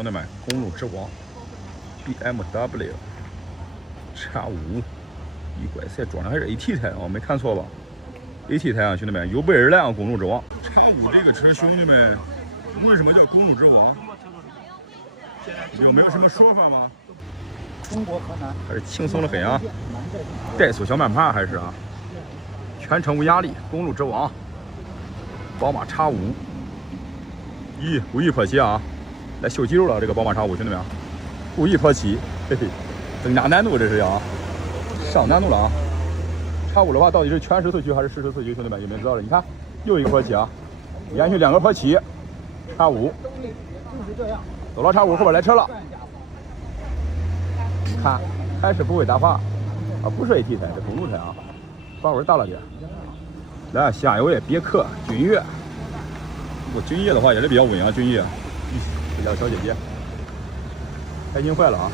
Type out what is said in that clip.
兄弟们，公路之王 BMW X5 1.3装的还是 AT 胎啊，没看错吧 ？AT 胎啊，兄弟们，有备而来啊，公路之王 X5 这个车，兄弟们，为什么叫公路之王？有没有什么说法吗？中国河南还是轻松的很啊，怠速小慢爬还是啊，全程无压力，公路之王，宝马 X5。咦，故意破起啊！来秀肌肉了，这个宝马 X5 兄弟们，故意破起，嘿嘿，增加难度这是啊，上难度了啊！X5的话到底是全时四驱还是适时四驱？兄弟们有没有知道的？你看，又一个破起啊，连续2个破起 ，X5，走了 X5 后边来车了，看还是不会打滑啊，不是 AT 胎，是公路胎啊，把尾大了点。来，下一位别克君越。不过君越的话也是比较稳啊，君越，这俩小姐姐开心坏了啊！